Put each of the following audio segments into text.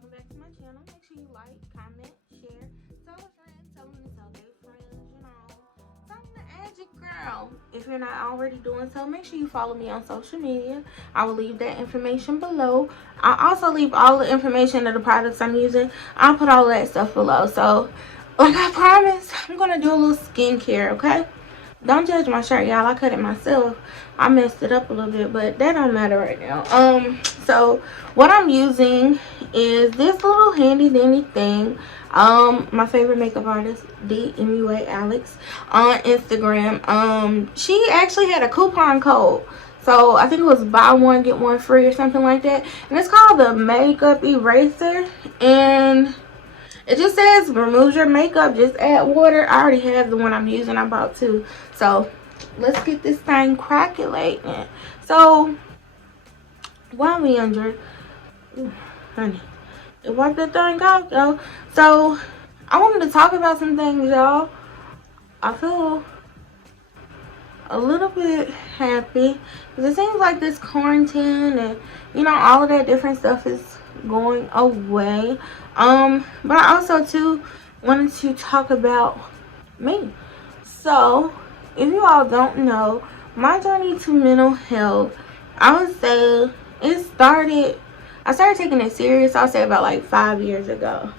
welcome back to my channel. Make sure you like, comment, share, tell a friend, tell them to tell their friends, you know. Tell them to add your girl. If you're not already doing so, make sure you follow me on social media. I will leave that information below. I'll also leave all the information of the products I'm using. I'll put all that stuff below. So, like I promised, I'm going to do a little skincare, okay? Don't judge my shirt, y'all. I cut it myself. I messed it up a little bit, but that don't matter right now. So what I'm using is this little handy dandy thing. My favorite makeup artist, DMUA Alex, on Instagram. She actually had a coupon code. So I think it was buy one get one free or something like that. And it's called the Makeup Eraser. And it just says remove your makeup, just add water. I already have the one I'm using. I bought two. So let's get this thing crackulating. So while we under, honey, it wiped that thing out though. So I wanted to talk about some things, y'all. I feel a little bit happy because it seems like this quarantine and all of that different stuff is going away. But I also too wanted to talk about me. So if you all don't know, my journey to mental health, I would say I started taking it serious, I'll say about like 5 years ago.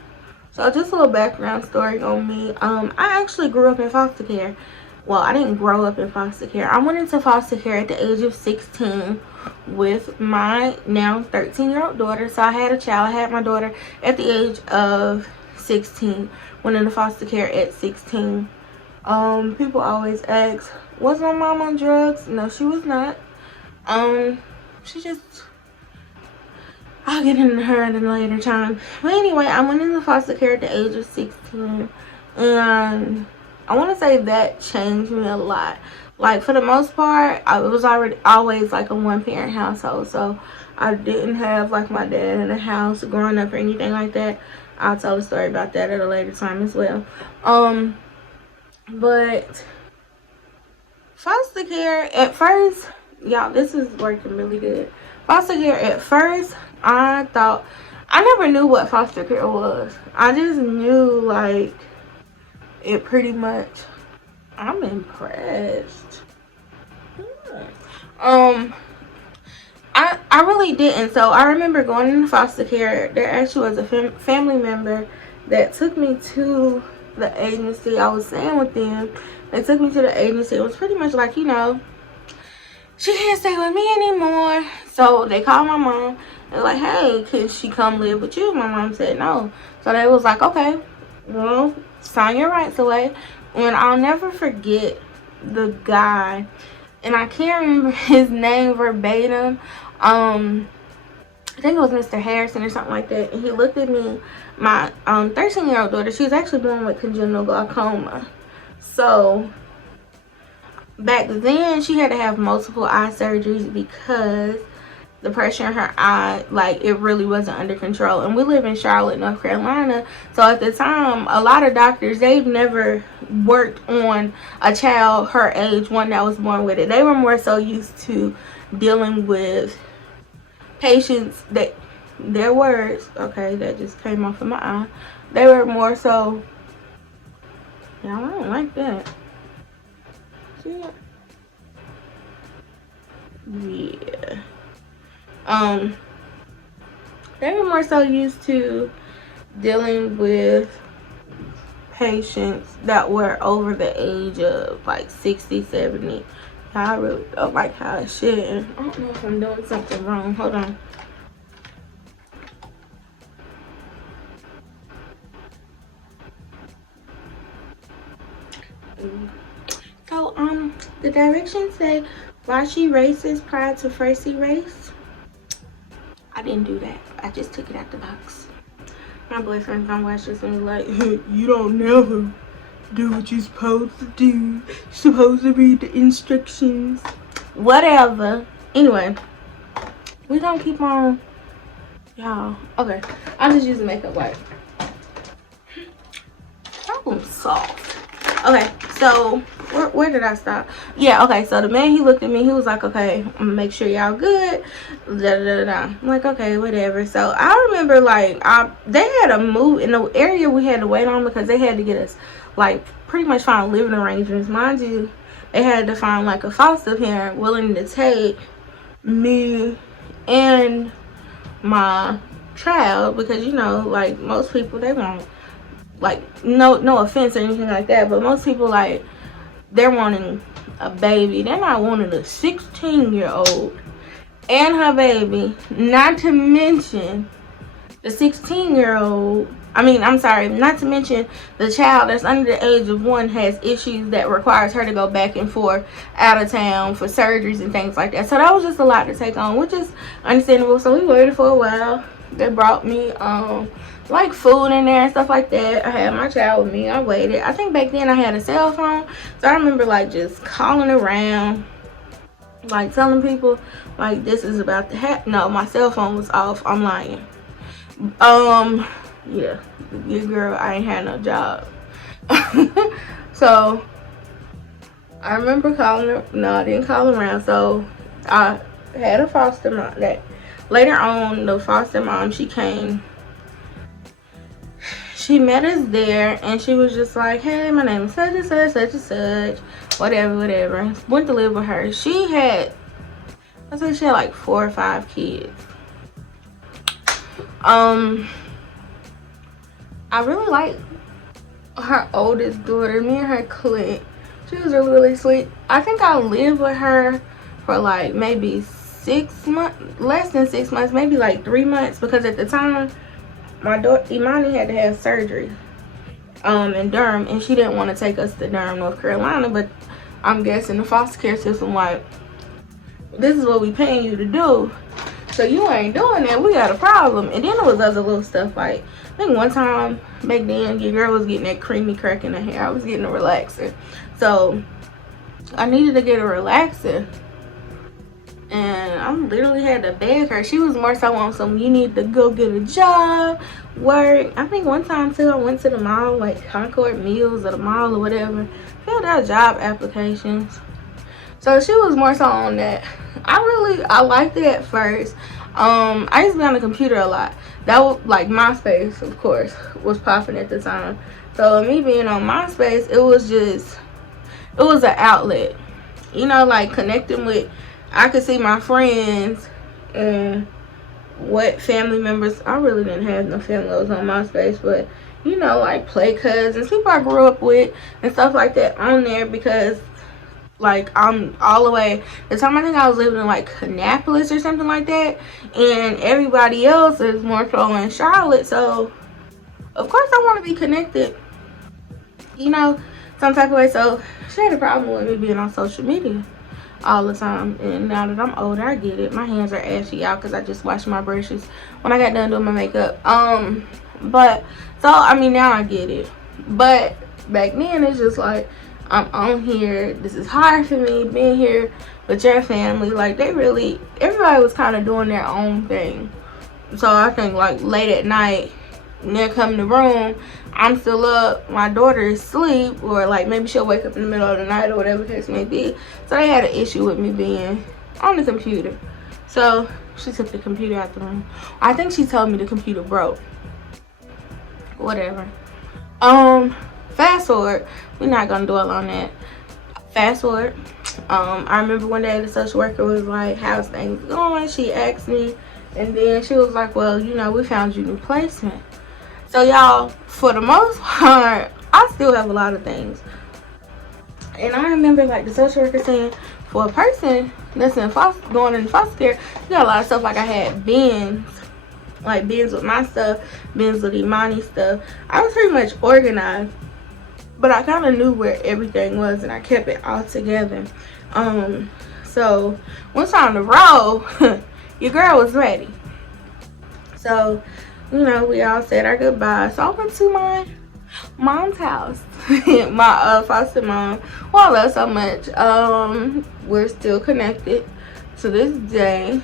So just a little background story on me. I actually grew up in foster care. Well, I didn't grow up in foster care. I went into foster care at the age of 16 with my now 13-year-old daughter. So I had a child. I had my daughter at the age of 16. Went into foster care at 16. People always ask, was my mom on drugs? No, she was not. I'll get into her at a later time. But anyway, I went into foster care at the age of 16. And I want to say that changed me a lot. Like, for the most part, it was always like a one-parent household. So I didn't have like my dad in the house growing up or anything like that. I'll tell a story about that at a later time as well. But foster care at first, y'all, this is working really good. Foster care at first, I never knew what foster care was. I just knew like it pretty much. I'm impressed. I really didn't. So I remember going into foster care. There actually was a family member that took me to the agency. I was staying with them. They took me to the agency. It was pretty much like, she can't stay with me anymore. So they called my mom. They're like, hey, can she come live with you? My mom said no. So they was like, okay, well, sign your rights away. And I'll never forget the guy, and I can't remember his name verbatim. I think it was Mr. Harrison or something like that. And he looked at me. My 13-year-old daughter, she was actually born with congenital glaucoma. So back then, she had to have multiple eye surgeries because the pressure in her eye, like, it really wasn't under control. And we live in Charlotte, North Carolina. So at the time, a lot of doctors, they've never worked on a child her age, one that was born with it. They were more so used to dealing with patients that, their words, okay, that just came off of my eye. They were more so, y'all, I don't like that. See it? Yeah. They were more so used to dealing with patients that were over the age of like 60, 70. I really don't like how it's shitting. I don't know if I'm doing something wrong. Hold on. So, the directions say, why she racist prior to first erase. I didn't do that. I just took it out the box. My boyfriend gonna watch this and be like, you don't never do what you're supposed to do. You're supposed to read the instructions. Whatever. Anyway, we gonna keep on, y'all. Okay, I'm just using makeup wipe. Oh, soft. Okay, so where did I stop? Yeah, okay, so the man, he looked at me, he was like, okay, I'm gonna make sure y'all good, I'm like, okay, whatever. So I remember, like, they had to move in the area we had to wait on, because they had to get us, like, pretty much find living arrangements. Mind you, they had to find, like, a foster parent willing to take me and my child, because, you know, like, most people, they won't, like, no offense or anything like that, but most people, like, they're wanting a baby. They're not wanting a 16-year-old and her baby. Not to mention the 16-year-old. I'm sorry. Not to mention the child that's under the age of 1 has issues that requires her to go back and forth out of town for surgeries and things like that. So that was just a lot to take on, which is understandable. So we waited for a while. They brought me like food in there and stuff like that. I had my child with me. I waited. I think back then I had a cell phone, so I remember like just calling around, like telling people like this is about to happen. No, my cell phone was off. I'm lying. Yeah, your girl, I ain't had no job. So I remember calling her. No, I didn't call around. So I had a foster mom. That later on, the foster mom, she came. She met us there, and she was just like, hey, my name is such and such, such and such, whatever. Went to live with her. She had, I think she had like 4 or 5 kids. I really like her oldest daughter. Me and her Cleat. She was really sweet. I think I lived with her for like maybe 6 months, less than 6 months, maybe like 3 months, because at the time my daughter Imani had to have surgery in Durham, and she didn't want to take us to Durham, North Carolina. But I'm guessing the foster care system like, this is what we paying you to do, so you ain't doing that, we got a problem. And then there was other little stuff, like I think one time back then your girl was getting that creamy crack in her hair. I was getting a relaxer, so I needed to get a relaxer, and I literally had to beg her. She was more so on some, you need to go get a job, work. I think one time too, I went to the mall, like Concord Mills or the mall or whatever, filled out job applications. So she was more so on that. I liked it at first. I used to be on the computer a lot. That was like MySpace, of course, was popping at the time. So me being on MySpace, it was an outlet, you know, like connecting with, I could see my friends and what family members. I really didn't have no family that was on MySpace, but you know, like play cousins, people I grew up with and stuff like that on there, because like I'm all the way, the time I think I was living in like Annapolis or something like that, and everybody else is more so in Charlotte. So of course I want to be connected, you know, some type of way. So she had a problem with me being on social media all the time, and now that I'm older, I get it. My hands are ashy out because I just washed my brushes when I got done doing my makeup. But so I mean, now I get it, but back then it's just like, I'm on here, this is hard for me being here with your family. Like everybody was kind of doing their own thing. So I think like late at night, when they come in the room, I'm still up, my daughter is asleep, or like maybe she'll wake up in the middle of the night or whatever the case may be. So they had an issue with me being on the computer. So she took the computer out the room. I think she told me the computer broke. Whatever. Fast forward, we're not gonna dwell on that. Fast forward, I remember one day the social worker was like, how's things going? She asked me, and then she was like, well, you know, we found you new placement. So y'all, for the most part, I still have a lot of things. And I remember like the social worker saying, for a person that's going in foster care, you got a lot of stuff. Like I had bins, like bins with my stuff, bins with Imani stuff. I was pretty much organized, but I kind of knew where everything was, and I kept it all together. So once on the road, your girl was ready. So, you know, we all said our goodbyes. So I went to my mom's house, my foster mom, who I love so much. We're still connected to this day.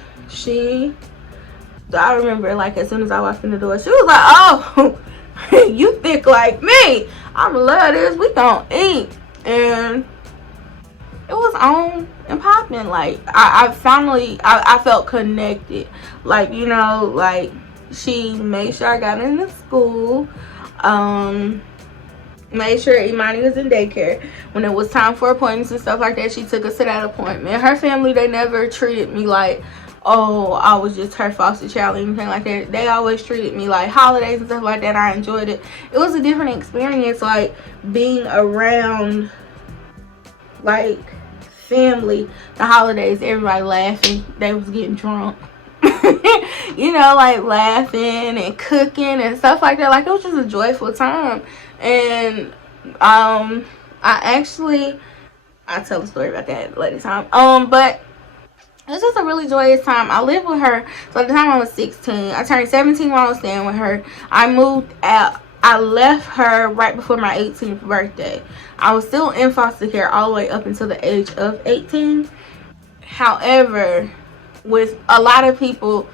I remember like as soon as I walked in the door, she was like, oh, you thick like me, I love this, we gonna eat. And it was on and popping. Like I finally I felt connected. Like, you know, like she made sure I got into school. Made sure Imani was in daycare. When it was time for appointments and stuff like that, she took us to that appointment. Her family, they never treated me like, oh, I was just her foster child or anything like that. They always treated me like holidays and stuff like that. I enjoyed it. It was a different experience, like being around like family. The holidays, everybody laughing. They was getting drunk. You know, like laughing and cooking and stuff like that. Like, it was just a joyful time. And I'll tell a story about that later time. But it's just a really joyous time. I lived with her. So at the time I was 16. I turned 17 while I was staying with her. I moved out. I left her right before my 18th birthday. I was still in foster care all the way up until the age of 18. However, with a lot of people,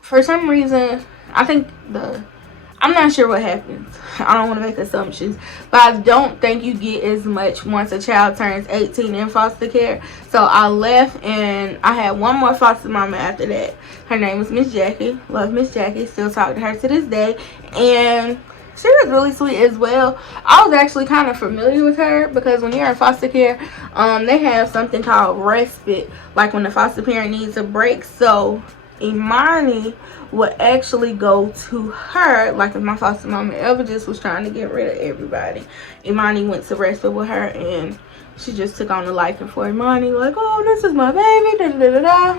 for some reason, I'm not sure what happens. I don't want to make assumptions, but I don't think you get as much once a child turns 18 in foster care. So I left, and I had one more foster mama after that. Her name was Miss Jackie. Love Miss Jackie. Still talk to her to this day. And she was really sweet as well. I was actually kind of familiar with her because when you're in foster care, they have something called respite, like when the foster parent needs a break. So Imani would actually go to her, like if my foster mama ever just was trying to get rid of everybody, Imani went to respite with her, and she just took on the liking for Imani, like, oh, this is my baby, da da da da.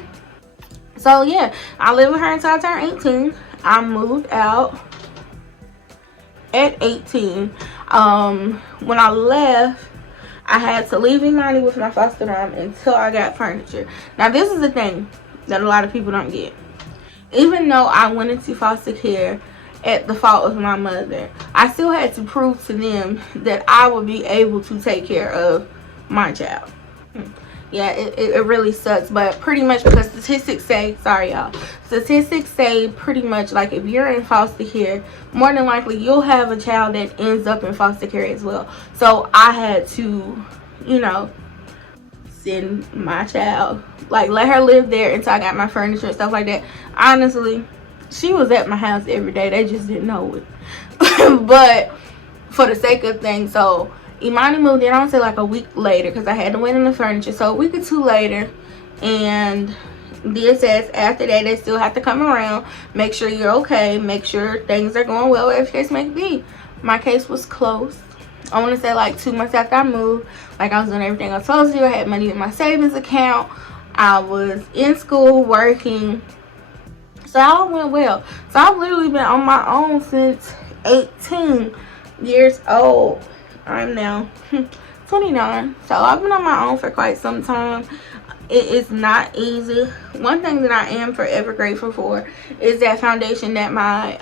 So yeah, I lived with her until I turned 18. I moved out at 18. When I left, I had to leave Imani with my foster mom until I got furniture. Now, this is the thing that a lot of people don't get. Even though I went into foster care at the fault of my mother, I still had to prove to them that I would be able to take care of my child. Yeah, it really sucks, but pretty much because statistics say, sorry y'all, statistics say pretty much like if you're in foster care, more than likely you'll have a child that ends up in foster care as well. So I had to, you know, send my child, like let her live there until I got my furniture and stuff like that. Honestly, she was at my house every day. They just didn't know it. But for the sake of things, so Imani moved in, I would say like a week later, because I had to wait in the furniture. So a week or two later, and DSS, after that, they still have to come around, make sure you're okay, make sure things are going well, whatever case may be. My case was closed. I want to say like 2 months after I moved. Like, I was doing everything I was supposed to do. I had money in my savings account. I was in school working. So all went well. So I've literally been on my own since 18 years old. I'm now 29. So I've been on my own for quite some time. It is not easy. One thing that I am forever grateful for is that foundation that my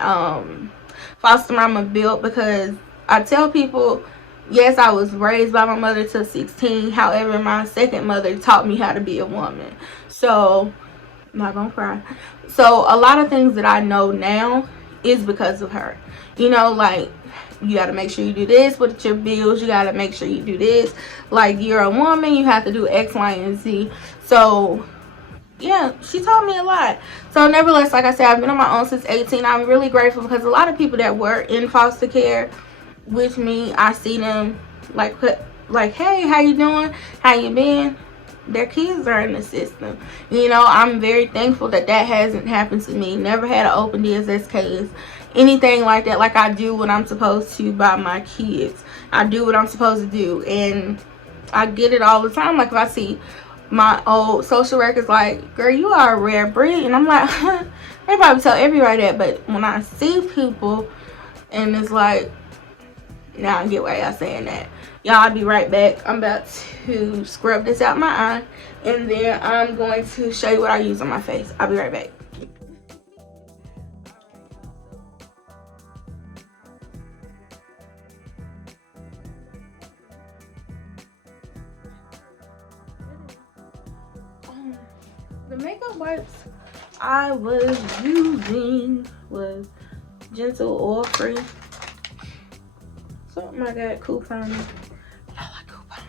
foster mama built, because I tell people, yes, I was raised by my mother till 16. However, my second mother taught me how to be a woman. So, I'm not gonna cry. So, a lot of things that I know now is because of her. You know, like, you got to make sure you do this with your bills. You got to make sure you do this. Like, you're a woman, you have to do X, Y, and Z. So, yeah, she taught me a lot. So, nevertheless, like I said, I've been on my own since 18. I'm really grateful because a lot of people that were in foster care with me, I see them like, hey, how you doing? How you been? Their kids are in the system. You know, I'm very thankful that that hasn't happened to me. Never had an open DSS case, anything like that. Like, I do what I'm supposed to by my kids. I do what I'm supposed to do, and I get it all the time. Like, if I see my old social workers like, girl, you are a rare breed, and I'm like, they probably tell everybody that, but when I see people and it's like, now I get why y'all saying that. Y'all, I'll be right back. I'm about to scrub this out my eye, and then I'm going to show you what I use on my face. I'll be right back. The makeup wipes I was using was Gentle Oil Free. Something I got coupon. Y'all like coupon?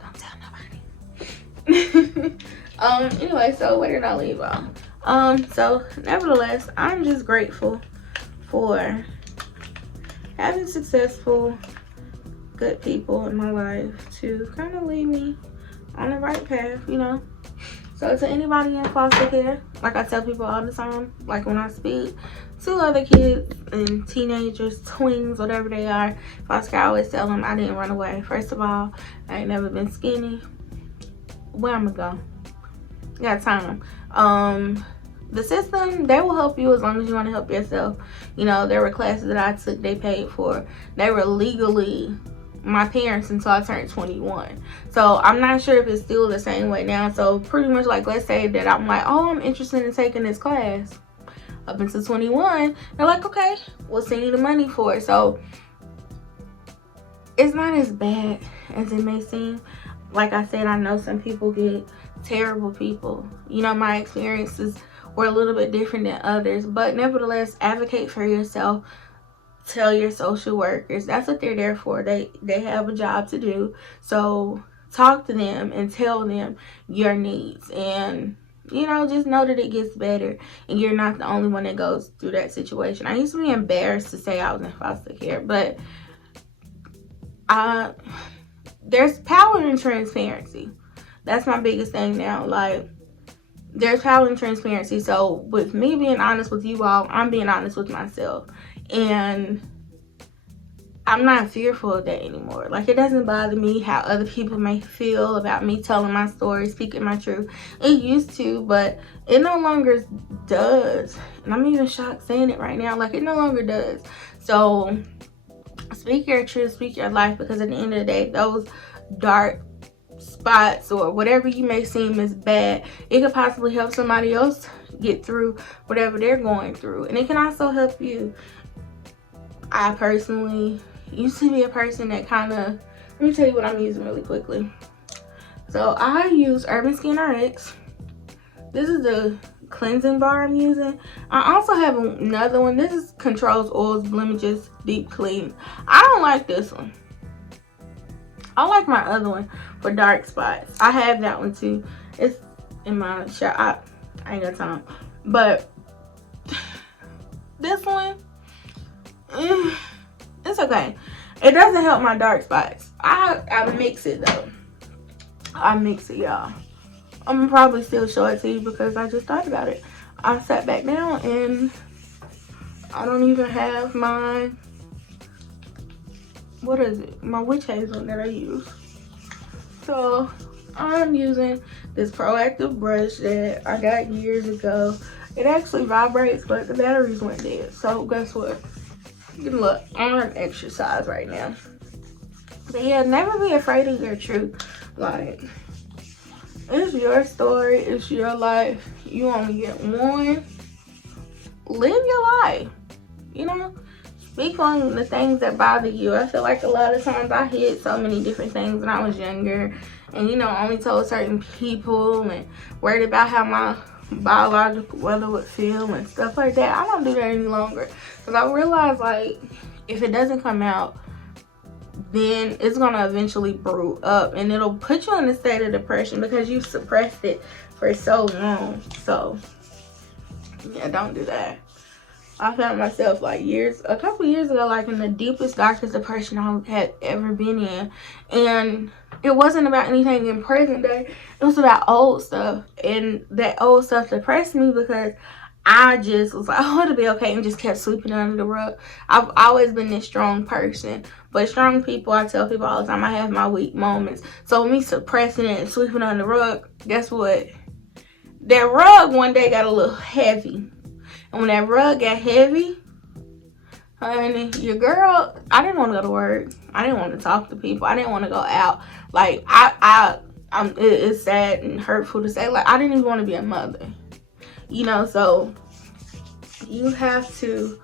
Don't tell nobody. Anyway, so where did I leave off? So nevertheless, I'm just grateful for having successful, good people in my life to kind of lead me on the right path, you know. So to anybody in foster care, like I tell people all the time, like when I speak to other kids and teenagers, tweens, whatever they are, foster care, I always tell them I didn't run away. First of all, I ain't never been skinny. Where I'ma go? Got time. The system, they will help you as long as you want to help yourself. You know, there were classes that I took, they paid for. They were legally my parents until I turned 21. So I'm not sure if it's still the same way now. So pretty much, like, let's say that I'm like, oh, I'm interested in taking this class up until 21. They're like, okay, we'll send you the money for it. So it's not as bad as it may seem. Like I said, I know some people get terrible people. You know, my experiences were a little bit different than others, but nevertheless, advocate for yourself. Tell your social workers, that's what they're there for. They have a job to do. So talk to them and tell them your needs, and you know, just know that it gets better and you're not the only one that goes through that situation. I used to be embarrassed to say I was in foster care, but there's power in transparency. That's my biggest thing now. Like, there's power in transparency. So with me being honest with you all, I'm being honest with myself. And I'm not fearful of that anymore. Like, it doesn't bother me how other people may feel about me telling my story, speaking my truth. It used to, but it no longer does. And I'm even shocked saying it right now. Like, it no longer does. So speak your truth, speak your life, because at the end of the day, those dark spots or whatever you may seem as bad, it could possibly help somebody else get through whatever they're going through, and it can also help you. I personally used to be a person that kind of, let me tell you what I'm using really quickly. So I use Urban Skin RX. This is the cleansing bar I'm using. I also have another one. This is Controls Oils Blemishes Deep Clean. I don't like this one. I like my other one for dark spots. I have that one too. It's in my shop. I ain't got time. But this one, it's okay. It doesn't help my dark spots. I mix it though. I mix it, y'all. I'm gonna probably still show it to you because I just thought about it. I sat back down and I don't even have my, what is it? My witch hazel that I use. So I'm using this Proactive brush that I got years ago. It actually vibrates, but the batteries went dead. So guess what? Look, I'm on exercise right now. But yeah, never be afraid of your truth. Like, it's your story, it's your life. You only get one. Live your life. You know? Speak on the things that bother you. I feel like a lot of times I hid so many different things when I was younger. And, you know, only told certain people and worried about how my biological mother would feel and stuff like that. I don't do that any longer. Because I realize, like, if it doesn't come out, then it's going to eventually brew up. And it'll put you in a state of depression because you've suppressed it for so long. So, yeah, don't do that. I found myself like a couple years ago, like in the deepest, darkest depression I had ever been in. And it wasn't about anything in present day. It was about old stuff. And that old stuff depressed me because I just was like, oh, it'll be okay, and just kept sweeping it under the rug. I've always been this strong person. But strong people, I tell people all the time, I have my weak moments. So me suppressing it and sweeping it under the rug, guess what? That rug one day got a little heavy. And when that rug got heavy, honey, your girl, I didn't want to go to work. I didn't want to talk to people. I didn't want to go out. Like, it's sad and hurtful to say, like, I didn't even want to be a mother. You know, so you have to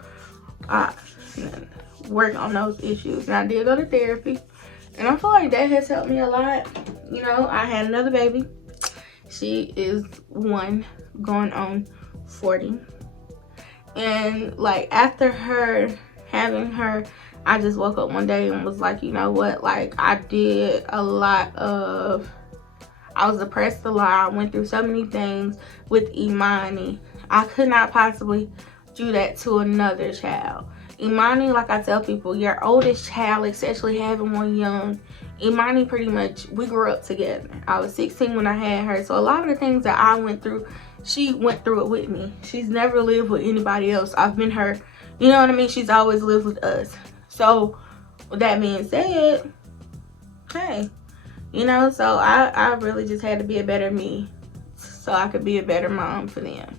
work on those issues. And I did go to therapy. And I feel like that has helped me a lot. You know, I had another baby. She is 1 going on 40. And like after having her, I just woke up one day and was like, you know what, like I I was depressed a lot. I went through so many things with Imani. I could not possibly do that to another child. Imani, like I tell people, your oldest child, especially having one young, Imani, pretty much, we grew up together. I was 16 when I had her. So a lot of the things that I went through, she went through it with me. She's never lived with anybody else. I've been her, you know what I mean? She's always lived with us. So with that being said, hey, you know, so I really just had to be a better me so I could be a better mom for them.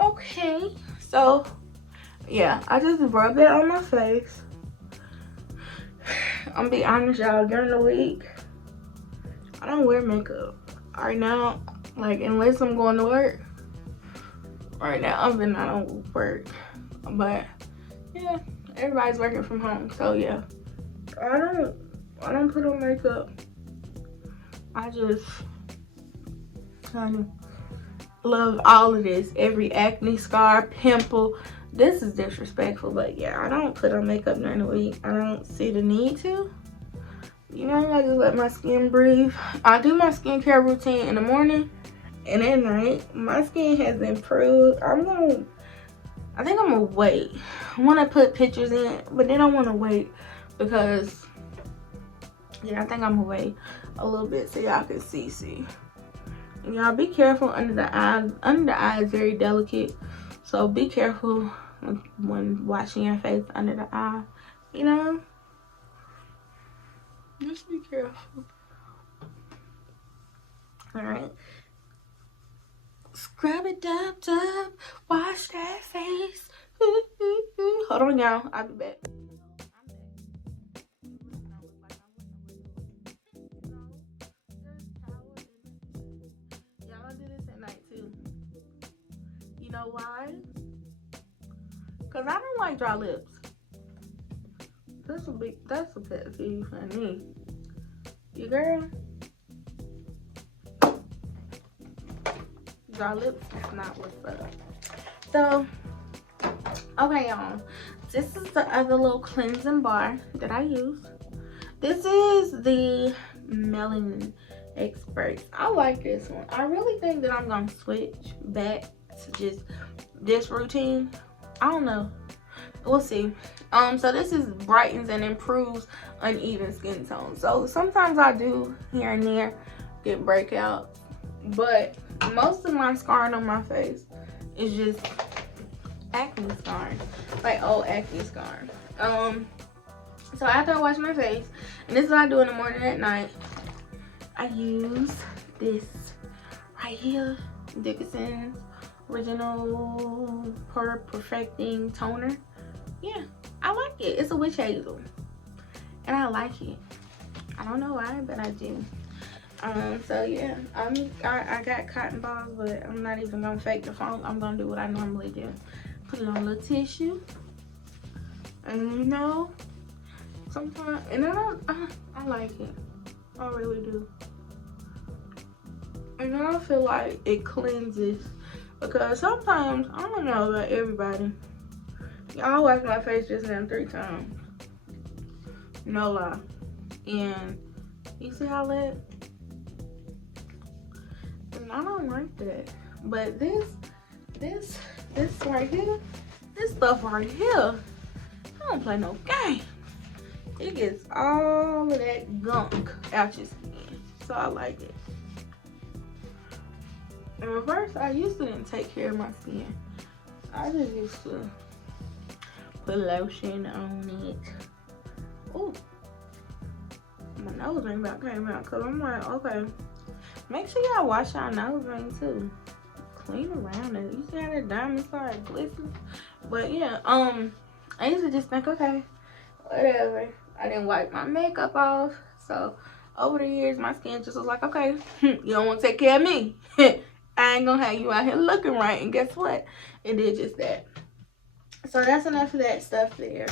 Okay, so yeah, I just rubbed it on my face. I'm gonna be honest, y'all, during the week, I don't wear makeup. Right now, like, unless I'm going to work. Right now, I don't work. But, yeah, everybody's working from home, so yeah. I don't put on makeup. I just kind of love all of this. Every acne scar, pimple. This is disrespectful, but yeah, I don't put on makeup during the week. I don't see the need to. You know, I just let my skin breathe. I do my skincare routine in the morning and at night. My skin has improved. I think I'm gonna wait. I want to put pictures in, but then I want to wait because, yeah, I think I'm gonna wait a little bit so y'all can see. And y'all be careful under the eye. Under the eye is very delicate, so be careful when washing your face under the eye. You know, just be careful. All right, scrub it up, wash that face. Hold on, y'all. I'll be back. Y'all do this at night too. You know why? Cause I don't like dry lips. That's a pet peeve for me. You girl. Dry lips is not what's up. So, okay, y'all. This is the other little cleansing bar that I use. This is the Melanin Experts. I like this one. I really think that I'm gonna switch back to just this routine. I don't know. We'll see. So this is brightens and improves uneven skin tone. So sometimes I do here and there get breakouts, but most of my scarring on my face is just acne scarring, like old acne scarring. So after I wash my face, and this is what I do in the morning and at night, I use this right here, Dickinson original Pore Perfecting toner. Yeah, I like it. It's a witch hazel, and I like it. I don't know why, but I do. So yeah, I got cotton balls, but I'm not even gonna fake the funk. I'm gonna do what I normally do. Put it on a little tissue, and you know, sometimes, and I like it. I really do. And I feel like it cleanses, because sometimes, I don't know about everybody, y'all wash my face just now 3 times. No lie. And you see how that? And I don't like that. But this right here, this stuff right here, I don't play no game. It gets all of that gunk out your skin. So I like it. And at first, I used to didn't take care of my skin. I just used to put lotion on it. Ooh. My nose ring about came out, because I'm like, okay. Make sure y'all wash your nose ring too. Clean around it. You see how that diamond started glistening? But yeah, I used to just think, okay, whatever. I didn't wipe my makeup off. So over the years, my skin just was like, okay, you don't want to take care of me. I ain't gonna have you out here looking right. And guess what? It did just that. So that's enough of that stuff there.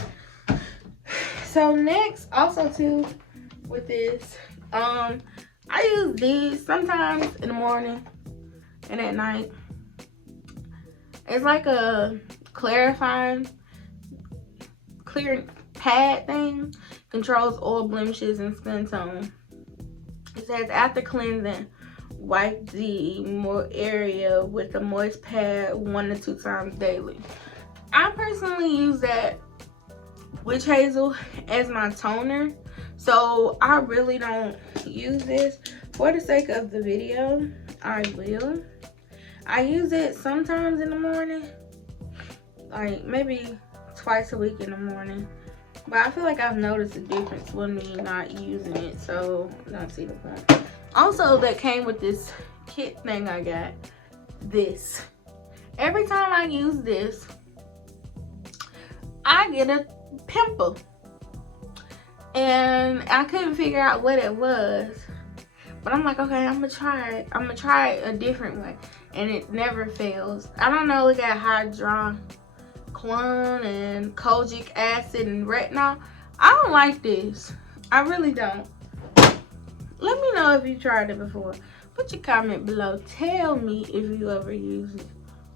So next, also too, with this, I use these sometimes in the morning and at night. It's like a clarifying, clear pad thing. Controls oil blemishes and skin tone. It says after cleansing, wipe the area with a moist pad 1 to 2 times daily. I personally use that witch hazel as my toner, so I really don't use this. For the sake of the video, I will. I use it sometimes in the morning, like maybe twice a week in the morning, but I feel like I've noticed a difference when me not using it, so I don't see the point. Also, that came with this kit thing I got. This, every time I use this, I get a pimple, and I couldn't figure out what it was, but I'm like, okay, I'm gonna try it. I'm gonna try it a different way, and it never fails. I don't know, it got hydroquinone and kojic acid and retinol. I don't like this. I really don't. Let me know if you tried it before. Put your comment below. Tell me if you ever use it.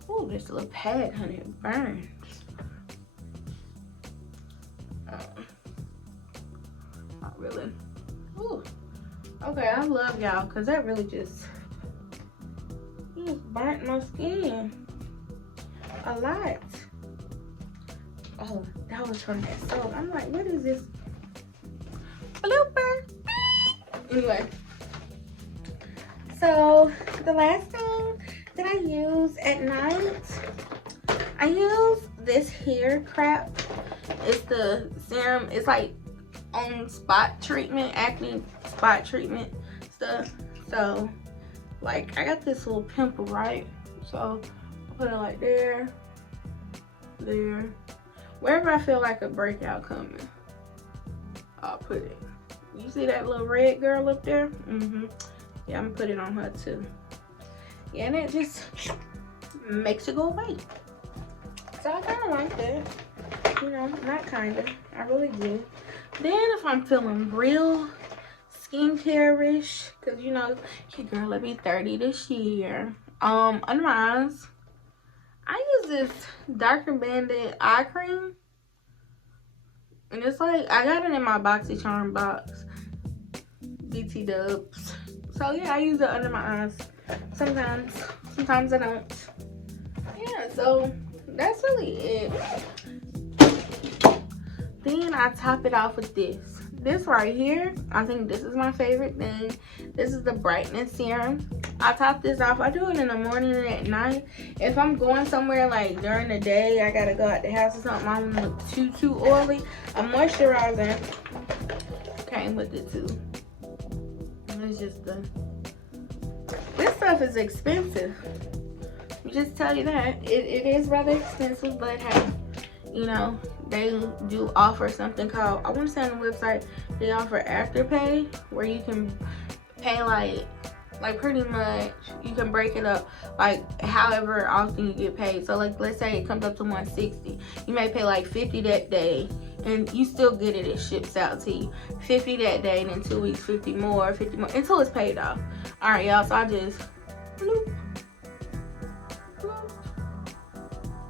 Oh, this little pad, honey, it burns. Not really. Ooh. Okay, I love y'all, because that really just burnt my skin a lot. Oh, that was from that soap. I'm like, what is this? Blooper. Anyway, so the last thing that I use at night, I use this hair crap. It's the serum. It's like on spot treatment, acne spot treatment stuff. So like, I got this little pimple, right? So I put it like there, wherever I feel like a breakout coming, I'll put it. You see that little red girl up there? Yeah, I'm gonna put it on her too. Yeah, and it just makes it go away. So I kind of like that. You know, not kind of. I really do. Then if I'm feeling real skincare-ish, because you know, your girl will be 30 this year. Under my eyes, I use this Darker Banded eye cream. And it's like, I got it in my BoxyCharm box. BT dubs. So yeah, I use it under my eyes. Sometimes I don't. Yeah, so that's really it. Then I top it off with this. This right here, I think this is my favorite thing. This is the Brightening Serum. I top this off. I do it in the morning and at night. If I'm going somewhere like during the day, I gotta go out the house or something, I don't look too oily, a moisturizer came with it too. It's just this stuff is expensive. Let me just tell you that. It is rather expensive, but hey, you know, they do offer something called, I want to say on the website, they offer Afterpay, where you can pay like pretty much, you can break it up like however often you get paid. So like, let's say it comes up to $160, you may pay like $50 that day, and you still get it. It ships out to you. $50 that day, and in 2 weeks, 50 more, until it's paid off. All right, y'all. So I just bloop, bloop,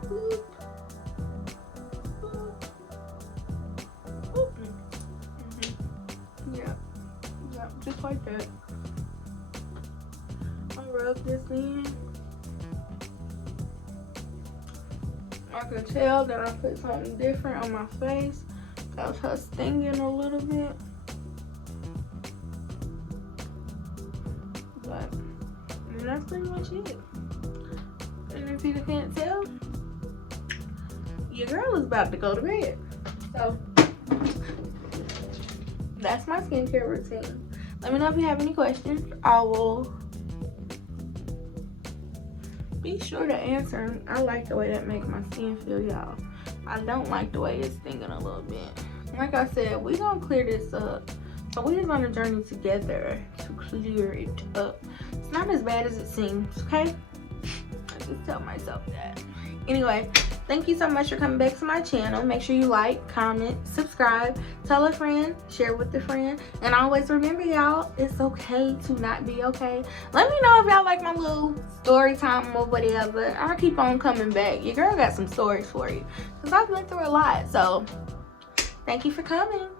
bloop, bloop, bloop. Yeah, just like that. I rub this in. I can tell that I put something different on my face. That was her stinging a little bit. But that's pretty much it. And if you can't tell, your girl is about to go to bed. So that's my skincare routine. Let me know if you have any questions. I will be sure to answer. I like the way that makes my skin feel, y'all. I don't like the way it's stinging a little bit. Like I said, we gonna clear this up. So we is on a journey together to clear it up. It's not as bad as it seems, okay? I just tell myself that. Anyway, thank you so much for coming back to my channel. Make sure you like, comment, subscribe, tell a friend, share with a friend, and always remember, y'all, it's okay to not be okay. Let me know if y'all like my little story time or whatever. I'll keep on coming back. Your girl got some stories for you, because I've been through a lot. So thank you for coming.